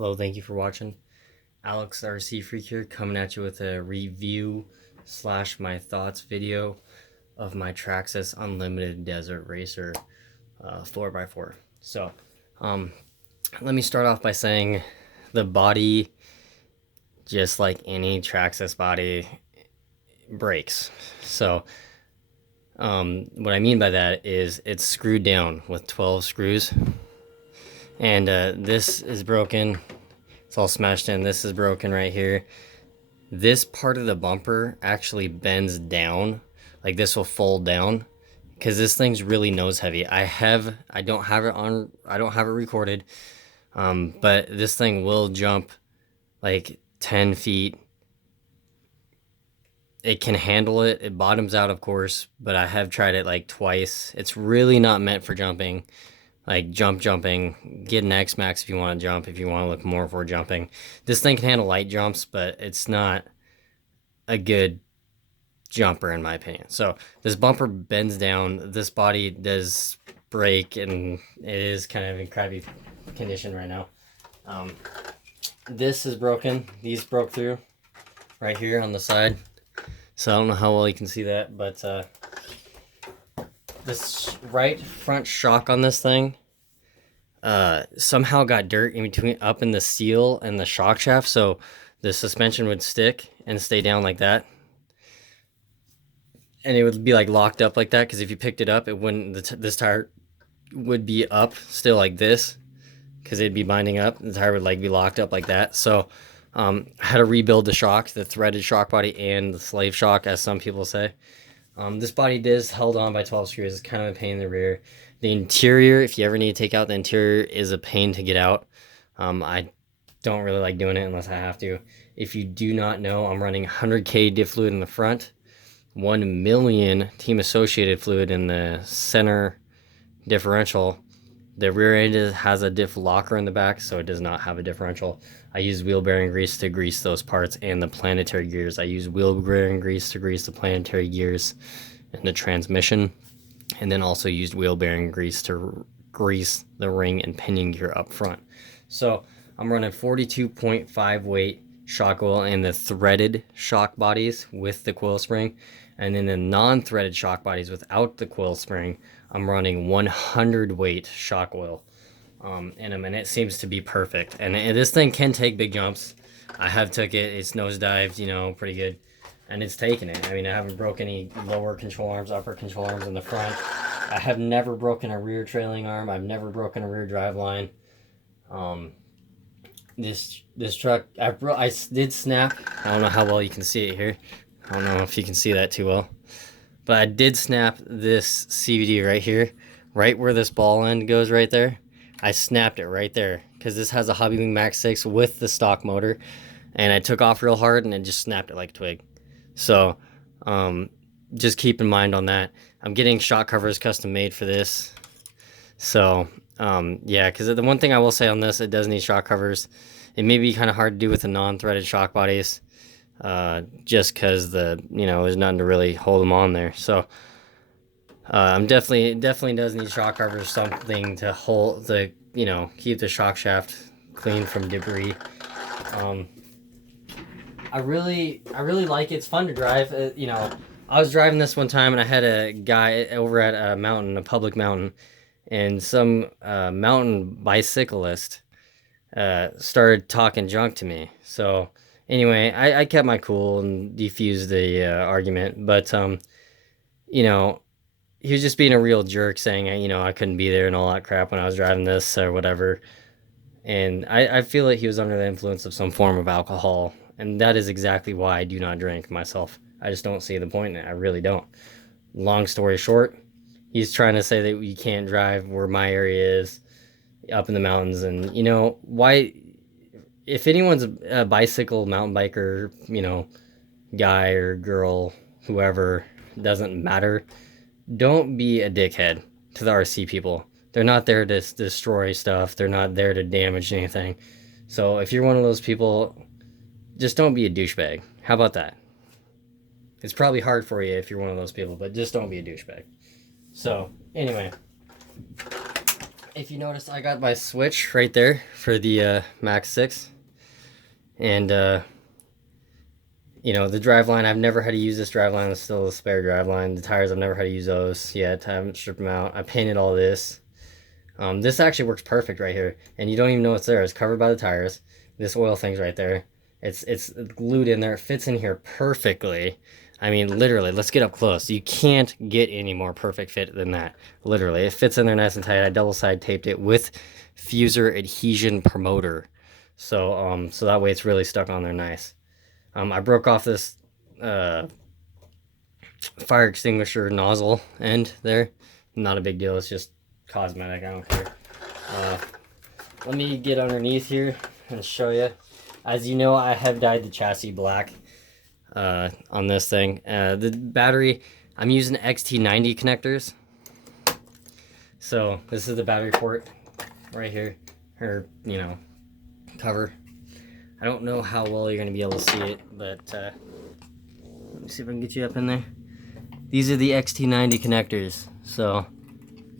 Hello, thank you for watching. Alex, the RC Freak here, coming at you with a review slash my thoughts video of my Traxxas Unlimited Desert Racer 4x4. So, let me start off by saying the body, just like any Traxxas body, breaks. So, what I mean by that is it's screwed down with 12 screws. And this is broken. It's all smashed in. This is broken right here. This part of the bumper actually bends down. Like this will fold down because this thing's really nose heavy. I don't have it recorded. But this thing will jump like 10 feet. It can handle it. It bottoms out, of course, but I have tried it like twice. It's really not meant for jumping. Like jumping, get an X Max if you want to jump, if you want to look more for jumping. This thing can handle light jumps, but it's not a good jumper in my opinion. So this bumper bends down, this body does break, and it is kind of in crappy condition right now. This is broken. These broke through right here on the side. So I don't know how well you can see that, but this right front shock on this thing somehow got dirt in between, up in the seal and the shock shaft, so the suspension would stick and stay down like that, and it would be like locked up like that, because if you picked it up, it wouldn't, this tire would be up still like this, because it'd be binding up. The tire would like be locked up like that. So I had to rebuild the shock, the threaded shock body and the slave shock, as some people say. This body is held on by 12 screws. It's kind of a pain in the rear. The interior, if you ever need to take out the interior, is a pain to get out. I don't really like doing it unless I have to. If you do not know, I'm running 100K diff fluid in the front, 1 million team associated fluid in the center differential. The rear end has a diff locker in the back, so it does not have a differential. I use wheel bearing grease to grease those parts, and the planetary gears. I use wheel bearing grease to grease the planetary gears and the transmission, and then also used wheel bearing grease to grease the ring and pinion gear up front. So I'm running 42.5 weight shock oil in the threaded shock bodies with the coil spring, and then the non-threaded shock bodies without the coil spring, I'm running 100 weight shock oil in them, and it seems to be perfect. And this thing can take big jumps. I have took it. It's nosedived, you know, pretty good, and it's taken it. I mean, I haven't broken any lower control arms, upper control arms in the front. I have never broken a rear trailing arm. I've never broken a rear drive line. This truck, I did snap. I don't know how well you can see it here. I don't know if you can see that too well, but I did snap this CVD right here, right where this ball end goes right there. I snapped it right there because this has a Hobby Wing Max 6 with the stock motor, and I took off real hard and it just snapped it like a twig. So just keep in mind on that. I'm getting shock covers custom made for this. So yeah, because the one thing I will say on this, it does need shock covers. It may be kind of hard to do with the non-threaded shock bodies, just because there's nothing to really hold them on there. So it definitely does need shock covers, something to hold the, keep the shock shaft clean from debris. I really like it. It's fun to drive. I was driving this one time and I had a guy over at a public mountain, and some mountain bicyclist started talking junk to me. So anyway, I kept my cool and defused the argument, but he was just being a real jerk, saying I couldn't be there and all that crap when I was driving this or whatever. And I feel like he was under the influence of some form of alcohol, and that is exactly why I do not drink myself. I just don't see the point in it. I really don't. Long story short, he's trying to say that you can't drive where my area is, up in the mountains. And why, if anyone's a bicycle mountain biker, guy or girl, whoever, doesn't matter, don't be a dickhead to the RC people. They're not there to destroy stuff. They're not there to damage anything. So if you're one of those people, just don't be a douchebag. How about that? It's probably hard for you if you're one of those people, but just don't be a douchebag. So anyway, if you notice, I got my switch right there for the Max 6. And, you know, the driveline, I've never had to use this driveline. It's still a spare driveline. The tires, I've never had to use those yet. I haven't stripped them out. I painted all this. This actually works perfect right here. And you don't even know it's there. It's covered by the tires. This oil thing's right there. It's glued in there. It fits in here perfectly. I mean, literally, let's get up close. You can't get any more perfect fit than that. Literally, it fits in there nice and tight. I double side taped it with fuser adhesion promoter. So, so that way it's really stuck on there nice. I broke off this fire extinguisher nozzle end there. Not a big deal. It's just cosmetic. I don't care. Let me get underneath here and show you. As you know, I have dyed the chassis black on this thing. The battery, I'm using XT90 connectors. So this is the battery port right here, or you know, cover. I don't know how well you're gonna be able to see it, but let me see if I can get you up in there. These are the XT90 connectors, so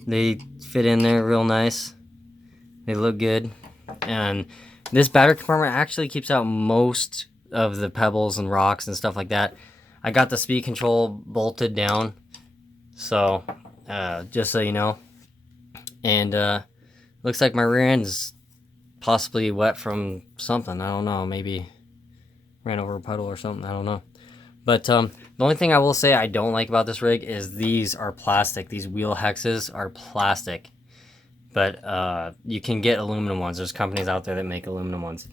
they fit in there real nice. They look good, and this battery compartment actually keeps out most of the pebbles and rocks and stuff like that. I got the speed control bolted down, so just so you know. And looks like my rear end is possibly wet from something. I don't know, maybe ran over a puddle or something. I don't know. But the only thing I will say I don't like about this rig is these are plastic. These wheel hexes are plastic. But you can get aluminum ones. There's companies out there that make aluminum ones.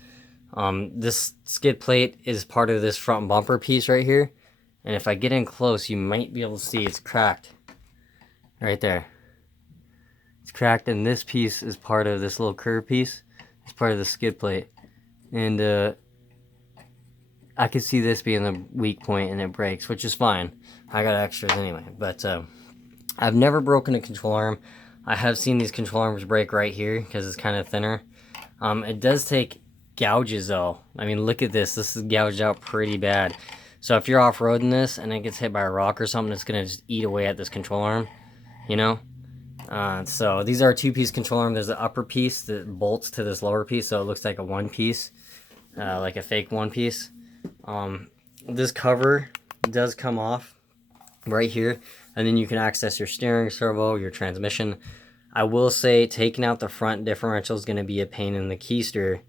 This skid plate is part of this front bumper piece right here. And if I get in close, you might be able to see it's cracked. Right there. It's cracked, and this piece is part of this little curve piece. It's part of the skid plate. And I could see this being the weak point, and it breaks, which is fine. I got extras anyway. But I've never broken a control arm. I have seen these control arms break right here because it's kind of thinner. It does take gouges though. I mean, look at this. This is gouged out pretty bad. So if you're off-roading this and it gets hit by a rock or something, it's going to just eat away at this control arm, you know? So these are a two-piece control arm. There's the upper piece that bolts to this lower piece, so it looks like a one piece, like a fake one piece. This cover does come off right here, and then you can access your steering servo, your transmission. I will say taking out the front differential is going to be a pain in the keister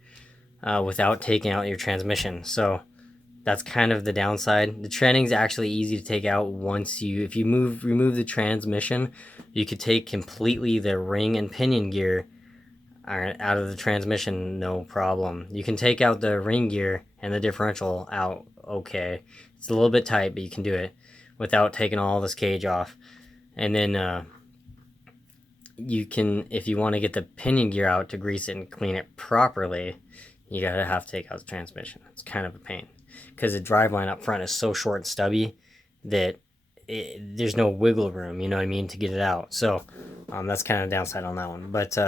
without taking out your transmission. So that's kind of the downside. The tranning is actually easy to take out once if you remove the transmission. You could take completely the ring and pinion gear out of the transmission, no problem. You can take out the ring gear and the differential out okay. It's a little bit tight, but you can do it without taking all this cage off. And then you can, if you want to get the pinion gear out to grease it and clean it properly, you gotta have to take out the transmission. It's kind of a pain because the driveline up front is so short and stubby that there's no wiggle room, you know what I mean, to get it out. So that's kind of the downside on that one. But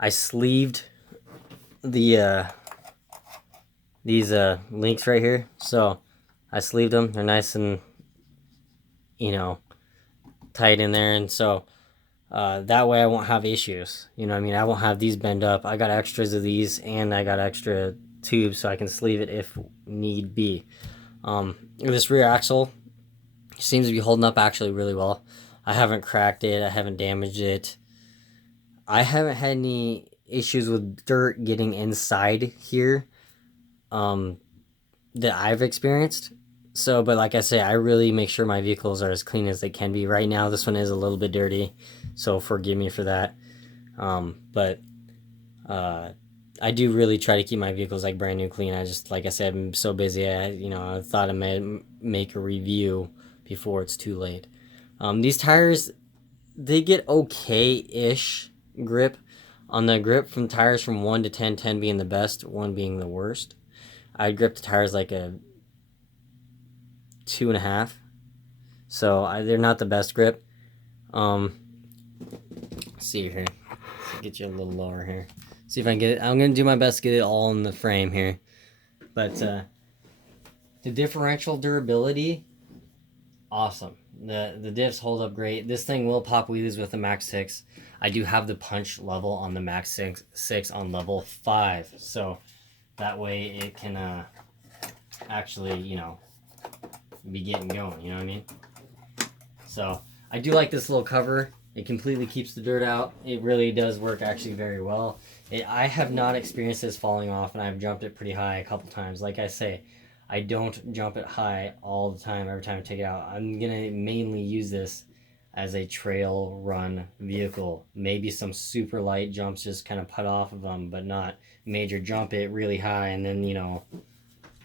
I sleeved the these links right here. So I sleeved them. They're nice and, you know, tight in there, and so that way I won't have issues. You know what I mean? I won't have these bend up. I got extras of these, and I got extra tubes so I can sleeve it if need be. This rear axle seems to be holding up actually really well. I haven't cracked it. I haven't damaged it. I haven't had any issues with dirt getting inside here that I've experienced. So, but like I say, I really make sure my vehicles are as clean as they can be. Right now, this one is a little bit dirty, so forgive me for that. But I do really try to keep my vehicles like brand new clean. I just, like I said, I'm so busy. I thought I might make a review before it's too late. These tires, they get okay-ish grip. On the grip from tires from 1 to 10, 10 being the best, 1 being the worst, I'd grip the tires like a 2.5. So they're not the best grip. Let's see here. Let's get you a little lower here. See if I can get it. I'm gonna do my best to get it all in the frame here. But the differential durability, awesome. The diffs hold up great. This thing will pop wheelies with the Max 6. I do have the punch level on the Max 6 on level 5, so that way it can actually, you know, be getting going, you know what I mean? So I do like this little cover. It completely keeps the dirt out. It really does work actually very well. I have not experienced this falling off, and I've jumped it pretty high a couple times. Like I say, I don't jump it high all the time every time I take it out. I'm going to mainly use this as a trail run vehicle. Maybe some super light jumps, just kind of put off of them, but not major jump it really high and then, you know,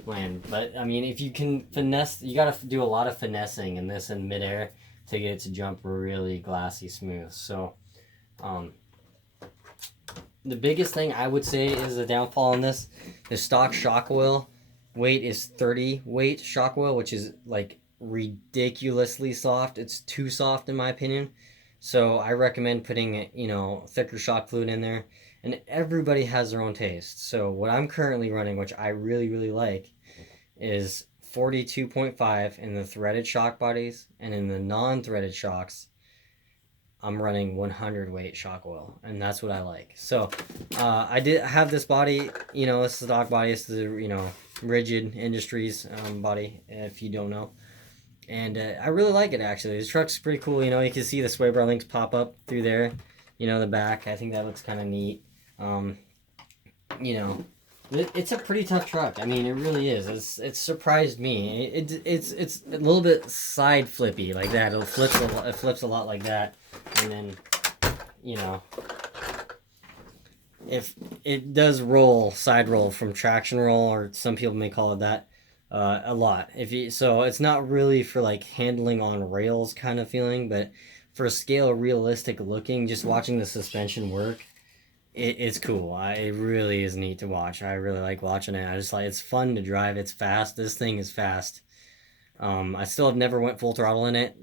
land. But I mean, if you can finesse, you got to do a lot of finessing in this in midair to get it to jump really glassy smooth. So the biggest thing I would say is the downfall on this is stock shock oil weight is 30 weight shock oil, which is like ridiculously soft. It's too soft in my opinion. So I recommend putting, you know, thicker shock fluid in there. And everybody has their own taste. So what I'm currently running, which I really, really like, is 42.5 in the threaded shock bodies, and in the non-threaded shocks I'm running 100 weight shock oil, and that's what I like. So I did have this body, you know, this is the stock body. It's the, you know, Rigid Industries body, if you don't know. And I really like it, actually. This truck's pretty cool. You know, you can see the sway bar links pop up through there, you know, the back. I think that looks kind of neat. You know, it's a pretty tough truck. I mean, it really is. It's surprised me. It's a little bit side flippy like that. It flips a lot like that, and then, you know, if it does roll, side roll from traction roll, or some people may call it that, a lot. So it's not really for like handling on rails kind of feeling, but for scale realistic looking, just watching the suspension work, it's cool. It really is neat to watch. I really like watching it. I just like, it's fun to drive. It's fast. This thing is fast. I still have never went full throttle in it.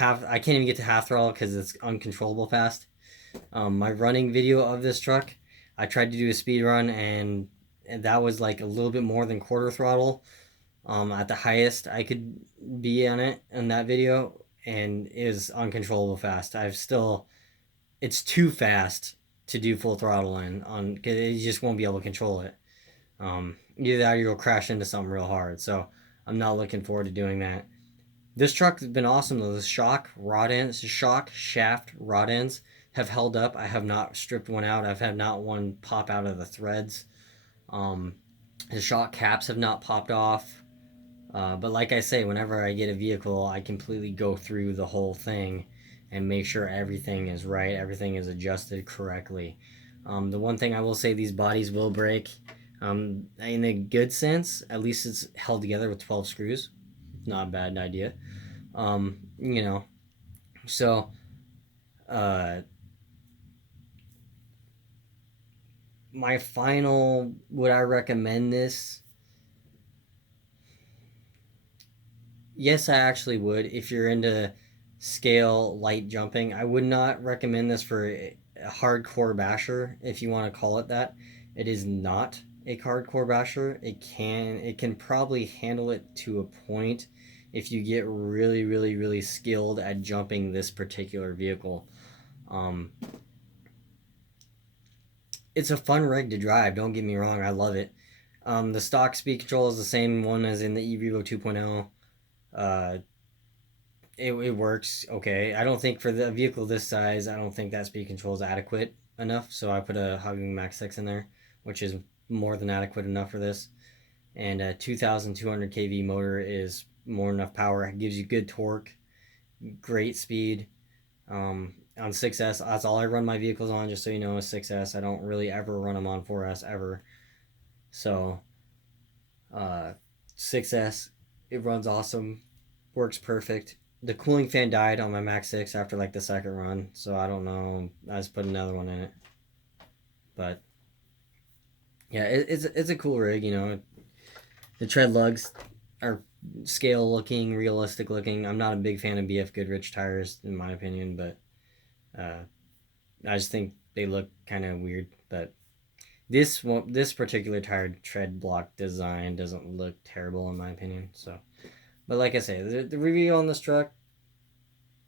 I can't even get to half throttle because it's uncontrollable fast. My running video of this truck, I tried to do a speed run, and that was like a little bit more than quarter throttle. At the highest I could be on it in that video, and it was uncontrollable fast. It's too fast to do full throttle in on, because you just won't be able to control it. Either that or you'll crash into something real hard. So I'm not looking forward to doing that. This truck has been awesome though. The shock shaft rod ends have held up. I have not stripped one out. I've had not one pop out of the threads. The shock caps have not popped off. But like I say, whenever I get a vehicle, I completely go through the whole thing and make sure everything is right, everything is adjusted correctly. The one thing I will say, these bodies will break. In a good sense, at least it's held together with 12 screws. Not a bad idea. You know, so my final, would I recommend this? Yes, I actually would. If you're into scale light jumping, I would not recommend this for a hardcore basher, if you want to call it that. It is not a hardcore basher. It can probably handle it to a point if you get really, really, really skilled at jumping this particular vehicle. Um, it's a fun rig to drive. Don't get me wrong. I love it. The stock speed control is the same one as in the eVivo 2.0. It works okay. I don't think for the vehicle this size, I don't think that speed control is adequate enough. So I put a Hobby Max 6 in there, which is more than adequate enough for this. And a 2,200 kV motor is more than enough power. It gives you good torque, great speed. On 6S, that's all I run my vehicles on, just so you know, a 6S. I don't really ever run them on 4S ever. So 6S, it runs awesome, works perfect. The cooling fan died on my Max 6 after like the second run, so I don't know. I just put another one in it. But yeah, it's a cool rig, you know. The tread lugs are scale looking, realistic looking. I'm not a big fan of BF Goodrich tires, in my opinion, but I just think they look kind of weird. But this particular tire tread block design doesn't look terrible in my opinion. So, but like I say, the review on this truck,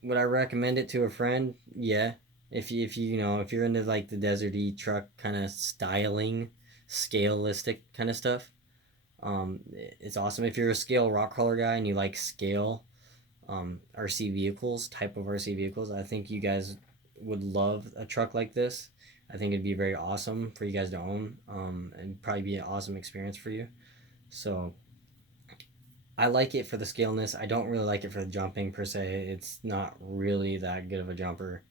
would I recommend it to a friend? Yeah. If you're into like the deserty truck kind of styling, scaleistic kind of stuff, it's awesome. If you're a scale rock crawler guy and you like scale RC vehicles, type of RC vehicles, I think you guys would love a truck like this. I think it'd be very awesome for you guys to own, and probably be an awesome experience for you. So I like it for the scaleness. I don't really like it for the jumping per se. It's not really that good of a jumper,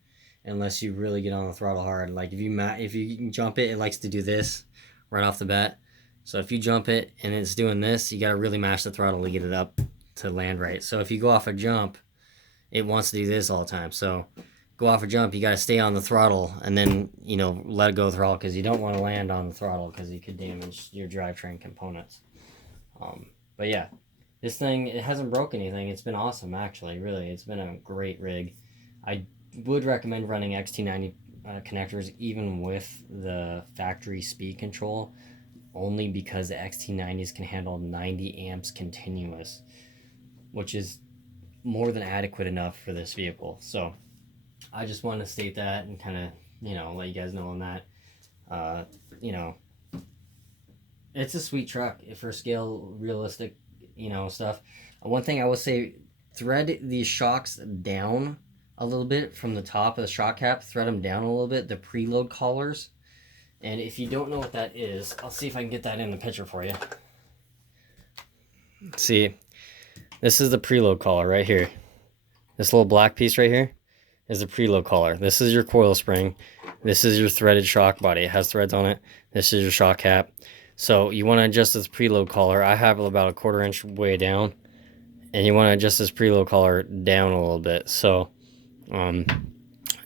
unless you really get on the throttle hard. Like if you jump it, it likes to do this right off the bat. So if you jump it and it's doing this, you gotta really mash the throttle to get it up to land right. So if you go off a jump, it wants to do this all the time. So go off a jump, you gotta stay on the throttle and then let it go throttle, because you don't want to land on the throttle because you could damage your drivetrain components. But yeah, this thing, it hasn't broke anything. It's been awesome, actually. Really, it's been a great rig. I would recommend running XT90 connectors even with the factory speed control, only because the XT90s can handle 90 amps continuous, which is more than adequate enough for this vehicle. So I just want to state that and kind of, let you guys know on that. Uh, you know, it's a sweet truck for scale realistic, stuff. One thing I will say, thread these shocks down a little bit from the top of the shock cap. Thread them down a little bit. The preload collars. And if you don't know what that is, I'll see if I can get that in the picture for you. See, this is the preload collar right here. This little black piece right here is the preload collar. This is your coil spring. This is your threaded shock body. It has threads on it. This is your shock cap. So you want to adjust this preload collar. I have it about a 1/4 inch way down, and you want to adjust this preload collar down a little bit. So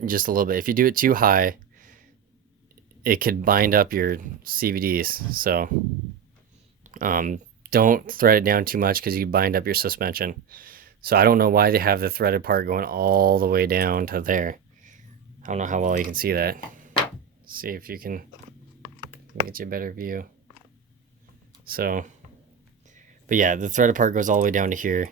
just a little bit. If you do it too high, it could bind up your CVDs. So don't thread it down too much, because you bind up your suspension. So I don't know why they have the threaded part going all the way down to there. I don't know how well you can see that. See if you can get you a better view. So, but yeah, the threaded part goes all the way down to here.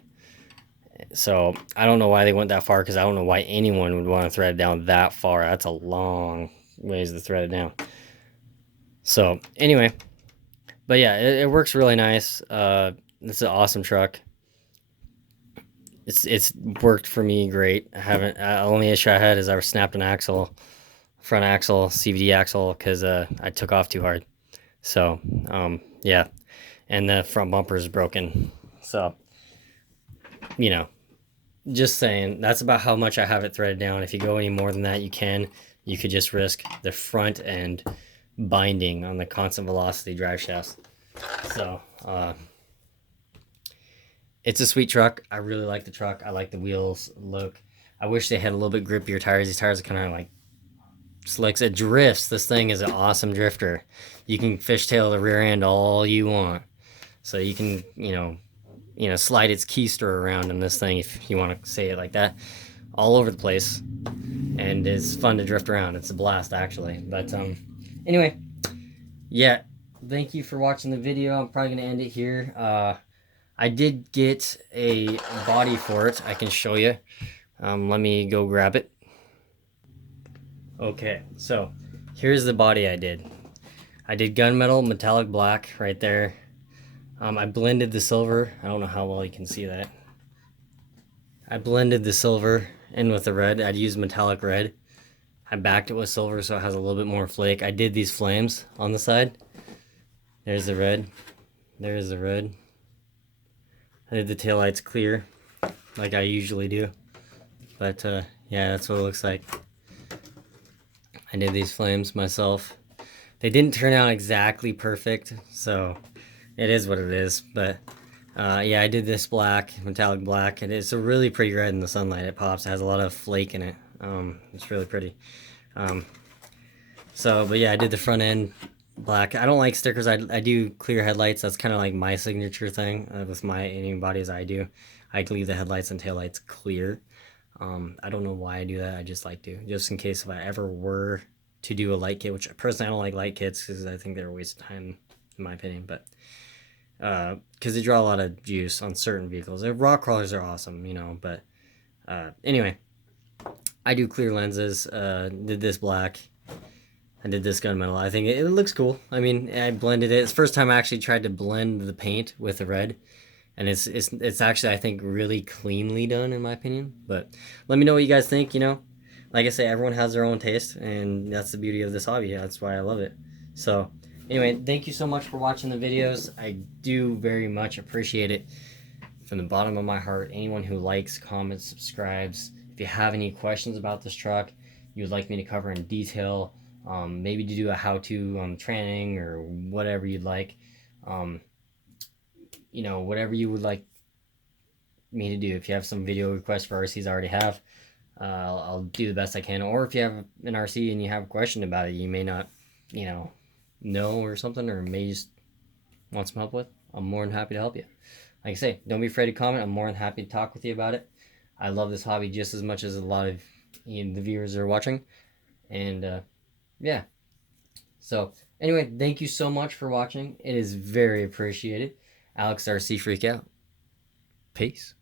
So I don't know why they went that far, because I don't know why anyone would want to thread it down that far. That's a long ways to thread it down. So anyway, but yeah, it works really nice. It's an awesome truck. It's worked for me great. Only issue I had is I snapped an axle, front axle, CVD axle, because I took off too hard. So yeah, and the front bumper is broken. So just saying, that's about how much I have it threaded down. If you go any more than that, you could just risk the front end binding on the constant velocity drive shafts. So it's a sweet truck. I really like the truck. I like the wheels look. I wish they had a little bit grippier tires. These tires are kind of like slicks. It drifts. This thing is an awesome drifter. You can fishtail the rear end all you want. So you can, slide its keister around in this thing, if you want to say it like that, all over the place. And it's fun to drift around. It's a blast, actually. But anyway, yeah, thank you for watching the video. I'm probably going to end it here. I did get a body for it. I can show you. Let me go grab it. Okay, so here's the body I did. I did gunmetal metallic black right there. I blended the silver. I don't know how well you can see that. I blended the silver in with the red. I'd used metallic red. I backed it with silver so it has a little bit more flake. I did these flames on the side. There's the red. There's the red. I did the taillights clear, like I usually do. But yeah, that's what it looks like. I did these flames myself. They didn't turn out exactly perfect, so it is what it is. But yeah, I did this black, metallic black, and it's a really pretty red in the sunlight. It pops. It has a lot of flake in it. It's really pretty. But yeah, I did the front end black. I don't like stickers. I do clear headlights. That's kind of like my signature thing with any bodies I do. I leave the headlights and taillights clear. I don't know why I do that. I just like to, just in case if I ever were to do a light kit, which personally I don't like light kits because I think they're a waste of time in my opinion, but because they draw a lot of juice on certain vehicles. Rock crawlers are awesome, but anyway, I do clear lenses. Did this black. I did this gunmetal. I think it looks cool. I mean, I blended it. It's the first time I actually tried to blend the paint with the red, and it's actually, I think, really cleanly done in my opinion. But let me know what you guys think. You know, like I say, everyone has their own taste, and that's the beauty of this hobby. That's why I love it. So anyway, thank you so much for watching the videos. I do very much appreciate it from the bottom of my heart. Anyone who likes, comments, subscribes. If you have any questions about this truck you would like me to cover in detail, maybe to do a how-to training or whatever you'd like, you know, whatever you would like me to do. If you have some video requests for RCs I already have, I'll do the best I can. Or if you have an RC and you have a question about it, you may not, you know or something, or may just want some help with, I'm more than happy to help you. Like I say, don't be afraid to comment. I'm more than happy to talk with you about it. I love this hobby just as much as a lot of the viewers are watching. And yeah. So anyway, thank you so much for watching. It is very appreciated. Alex RC Freak out. Peace.